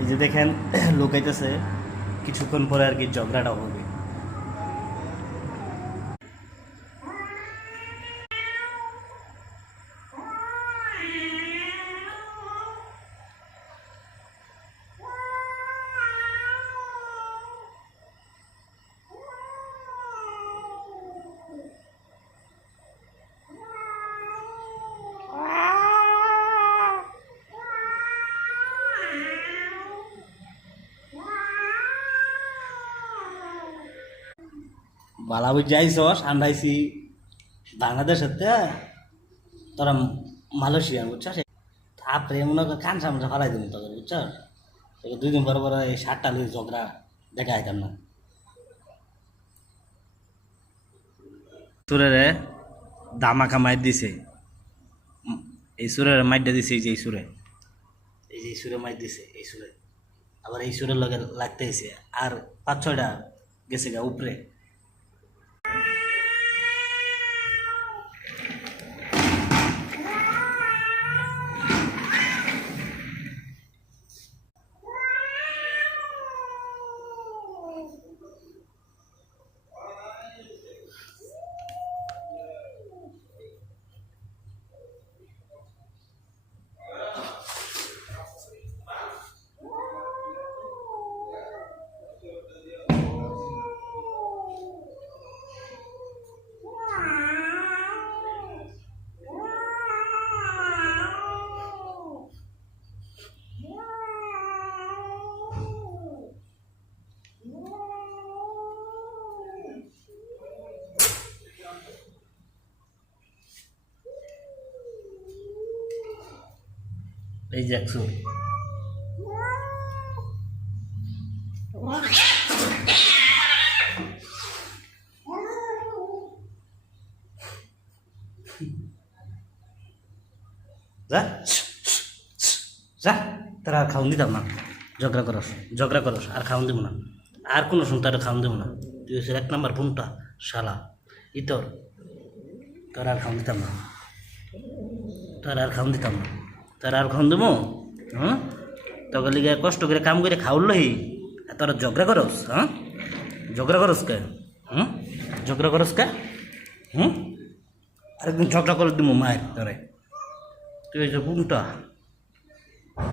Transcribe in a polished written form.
এই যে দেখেন লোক আইতেছে, কিছুক্ষণ পরে আর কি ঝগড়াটা হবে। বালা বুঝ যাইছস, আন্দাইছি বাংলাদেশের তোরা মালয়েশিয়ান বুঝছস, তারপরে মনে কর কান সামনে ফেলাই দিন তোকে বুঝছস। তোকে 2 দিন পর পর এই 7টা লিয়ে ঝগড়া দেখা যেতাম না। সুরেরে দামাকা মাইর দিছে, এই সুরের মাইরটা দিছে, এই যে এই সুরে, এই যে এই সুরে মাইর দিছে, এই সুরে আবার এই সুরের লগে লাগতে হয়েছে, আর 5-6টা গেছে গা উপরে। এই যে একশো যা যা, তারা আর খাওয়ান দিতাম না। ঝগড়া করস আর খাওয়ান দেবো না, আর কোনো সময় তারা খাওয়ান দেবো না। তুই হচ্ছে 1 নম্বর ফোনটা শালা ইতর, তোরা আর খাওয়ান দিতাম না, তোরা আর খাওয়ান দিতাম না, তোরা আর খাওয়ান দেবো। হ্যাঁ, তোকে লিগে কষ্ট করে কাম করে খাওয়ালই, তোরা ঝগড়া করস। হ্যাঁ, ঝগড়া করস কে? ঝগড়া করস কে? আরেকদিন ঝগড়া করে দিব মায়ের তোরে, তুই যে ফোনটা